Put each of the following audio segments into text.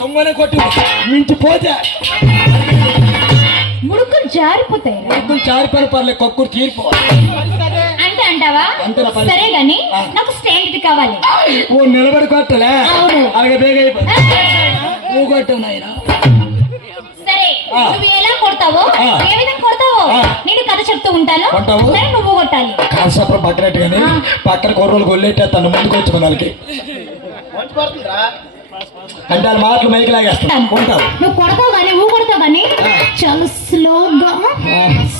తొంగనే కొట్టి మించిపోతే ముడుకులు జారిపోతాయి. ముడుకులు జారిపోయిన పర్లేదు, కొక్కురు తీరిపోవాలి అంటే అంటావా? సరే గాని నాకు స్టాండ్ కావాలి. ఓ నిలబడి కొట్టలే, అలాగే బేగ నువ్వు కొట్టావు నాయన. సరే నువ్వు ఎలా కొడతావో, ఏ విధంగా కొడతావో నేను కథ చెప్తూ ఉంటాను. సరే నువ్వు కొట్టాలి. కాసేపు పక్కనట్టు కానీ పక్కన కుర్రోలు గొల్లెట్టేస్తాను, ముందుకు వచ్చి వాళ్ళకి అంటే వాళ్ళ మాటలు మైకి లాగేస్తాను. నువ్వు కొడతావు కానీ నువ్వు కొడతావు కానీ చాలా స్లోగా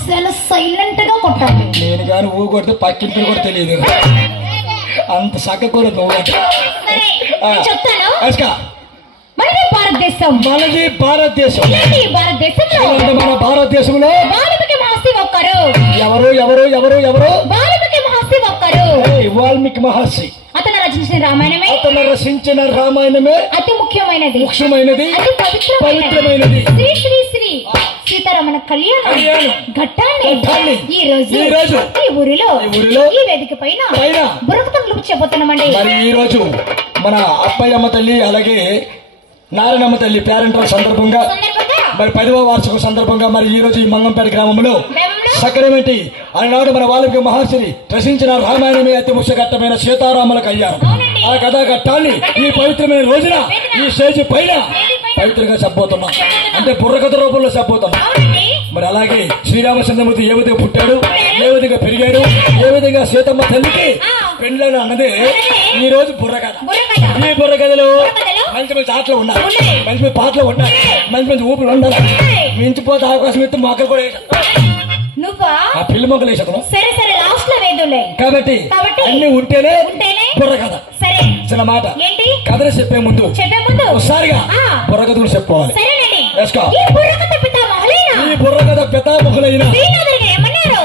చాలా సైలెంట్ గా కొట్టాలి. నేను కానీ ఊ కొడితే పక్కింటి కూడా తెలియదు, అంత సక్క కూడా నువ్వు చెప్తాను. మనది భారతదేశం, మన భారతదేశంలో భారతకి మహర్షి ఒక్కరు. ఎవరు ఎవరు ఎవరు ఎవరు? భారతకి మహర్షి ఒక్కరు, వాల్మీకి మహర్షి. అతను రచించిన రామాయణమే అతి ముఖ్యమైనది, అతి పవిత్రమైనది శ్రీ శ్రీ శ్రీ సీతారామన కళ్యాణం ఘట్టాన్ని ఈ రోజు ఈ ఊరిలో ఈ వేదిక పైన బుర్రకథలు చెప్పబోతున్నామండి. మరి ఈ రోజు మన అప్పయ్యమ్మ తల్లి అలాగే నారాయణమ్మ తల్లి పేరెంటల్ సందర్భంగా మరి 10వ వార్షిక సందర్భంగా మరి ఈ రోజు ఈ మంగంపేట గ్రామంలో సక్రమేంటి ఆనాడు మన వాల్మీకి మహర్షి రచించిన రామాయణమే అతి ముఖ్యఘట్టమైన సీతారాముల కళ్యాణం. ఆ కథా ఘట్టాన్ని ఈ పవిత్రమైన రోజున ఈ స్టేజ్ పైన పవిత్రంగా చెప్పబోతున్నాం, అంటే బుర్రకథ రూపంలో చెప్పబోతున్నాం. మరి అలాగే శ్రీరామచంద్రమూర్తి ఏ విధంగా పుట్టాడు, ఏ విధంగా పెరిగాడు, ఏ విధంగా సీతమ్మ తల్లికి పెండ్లను అన్నదే ఈ రోజు బుర్రకథ. ఈ బుర్రకథలో మంచి మంచి ఆటలు ఉన్నాయి, మంచి మంచి పాటలు ఉన్నాయి, మంచి మంచి ఊపులు ఉండాలి. మించిపోతే అవకాశం ఇస్తే మొక్కలు కూడా ఆ పిల్లి మొక్కలు వేసాను. సరే సరే లాస్ట్ లో వేదులే కాబట్టి అన్ని ఉంటేనే బుర్రకథ. సరే చిన్న మాట ఏంటి? కథలు చెప్పే ముందు ఒకసారిగా బుర్రకథలు చెప్పుకోవాలి. ఈ బుర్రకథ పితామహులైన ఏమన్నారు?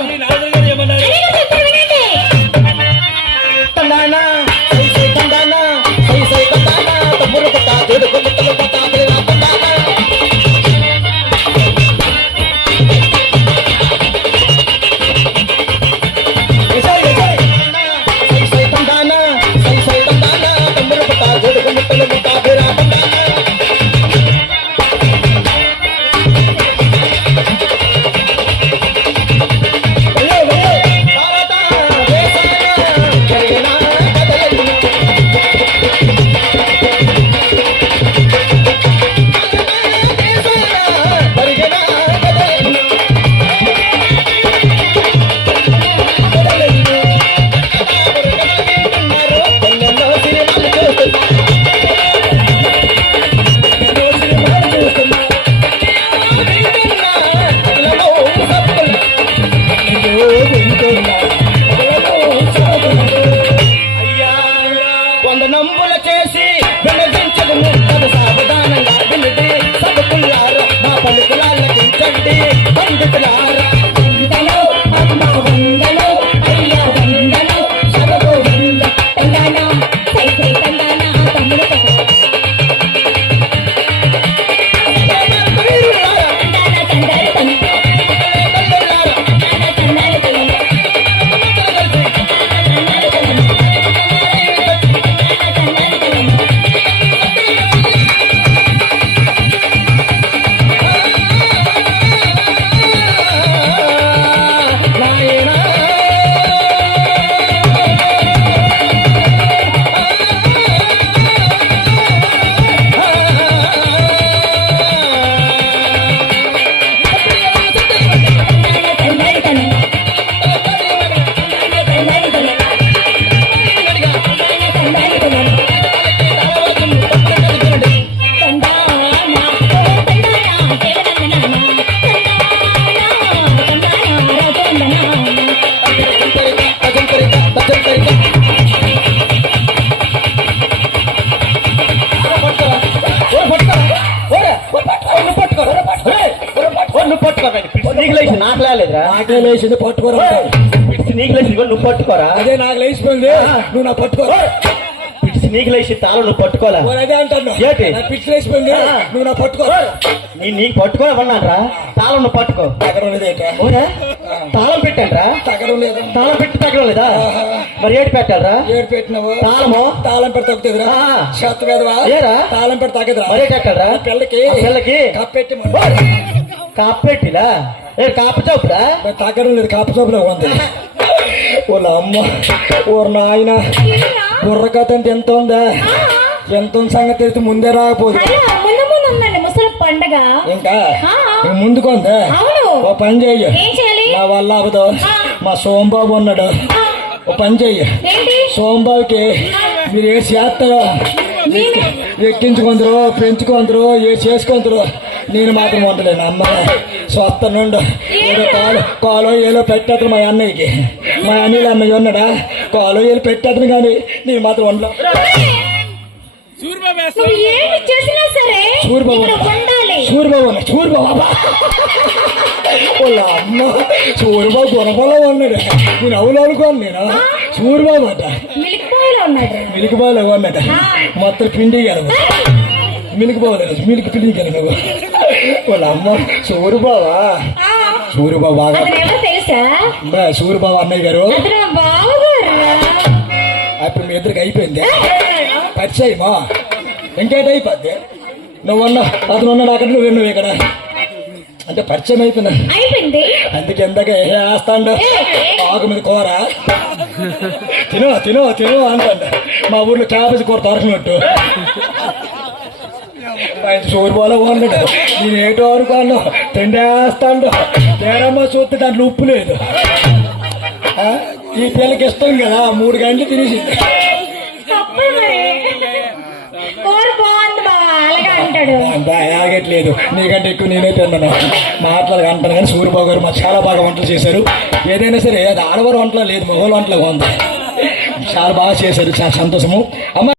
నాకే లేచింది పట్టుకోరా, నీకు లేచింది నువ్వు పట్టుకోరా. అదే నాకు లేచిపోయింది, నువ్వు నా పట్టుకోరా. పిడిసి నీకు లేచి తాళం నువ్వు పట్టుకోలే ఓ, అదే అంటాను ఏంటి? నా పిచ్చి లేచిపోయింది నువ్వు నా పట్టుకో నీకు పట్టుకోమన్నాడ్రా తాళం నువ్వు పట్టుకో తగ్గడం లేదేట ఓరా తాళం పెట్టండ్రా తగ్గడం లేదు తాళం పెట్టి తగ్గడం లేదా మరి ఏడు పెట్టాలరా ఏడు పెట్టినావు తాళము తాళం పెట్టి తగ్గుతుందిరా ఆ. చేత మీదవా ఏరా? తాళం పెట్టి తగ్గదురా మరే కట్టారా పిల్లకి పిల్లకి కప్పెట్టి కాపెట్టిలా ఏ కాపు చౌపురా తగ్గడం లేదు కాపు చోపులో ఉంది వాళ్ళ అమ్మ ఓరు నాయన బుర్రకథ అంటే ఎంత ఉందా ఎంత ఉంది సంగతి తెలిసి ముందే రాకపోదు అలా ముందు ముందు ఉందండి ముసలి పండగ ఇంకా ఆ. ఇంక ముందుకుందా అవును ఓ పని చెయ్యి ఏం చేయాలి నా వల్ల అవ్వదు మా సోంబాబు ఉన్నాడు ఆ, ఓ పని చెయ్యి ఏంటి సోంబాబుకి మీరు ఏ చేస్తారో ఎక్కించుకుందరు పెంచుకుందరు ఏ చేసుకుందరు నేను మాత్రం ఉండలేను అమ్మ స్వస్థ నుండు ఏదో కాలో ఏలో పెట్టేతను మా అన్నయ్యకి మా అన్నయ్య అన్నయ్య ఉన్నాడా కాలో ఏలు పెట్టేతను కానీ నేను మాత్రం ఉండలేను నువ్వు ఏమి చేసినా సరే సూరిబాబు ఇక్కడ ఉండాలి సూరిబాబు వాళ్ళ అమ్మ సూరిబాబు గుణపలో ఉన్నాడు నేను అవును అనుకోను నేను సూరిబాబు అట మిల్క్ బాయ్ లో ఉన్నాడు మిల్క్ బాగా ఉన్నట మొత్తం పిండి గలవు మిల్క్ బాగలేదు మిల్క్ పిండి గలవు వాళ్ళ అమ్మ సూరిబాబా సూరిబాబు బాగా అతను ఎవరు తెలుసా సూరిబాబు అన్నయ్య గారు అతను బావగారు అప్పుడు మీ ఇద్దరికి అయిపోయింది పరిచయమా ఇంకేట అయిపోద్ది నువ్వు అన్నా అతను ఉన్నాడు అక్కడ నువ్వు ఇక్కడ అంటే పరిచయం అయిపోయినా అయిపోయింది అందుకే ఎందాక వేస్తాండు ఆకు మీద కూర తిను అంటాడు మా ఊర్లో క్యాబేజ్ కూర దొరకనట్టు ఆయన సూరిపోలో ఉన్నాడు నేను ఏటో అనుకోను తిండేస్తాడు తేరమ్మ చూస్తే దాంట్లో ఉప్పు లేదు ఆ, ఈ పిల్లకి ఇష్టం కదా 3 గంటలు తినేసింది తప్పు మరి కూర బాగుంది బావ అలాగే అంటాడు ఆగట్లేదు నీకంటే ఎక్కువ నేనే తిన్నాను మాటలు అంటాను కానీ సూర్యబాబు గారు మాకు చాలా బాగా వంటలు చేశారు ఏదైనా సరే అది ఆడవారి వంటలో లేదు మగవాళ్ళ వంటలో ఉంది చాలా బాగా చేశారు చాలా సంతోషము అమ్మ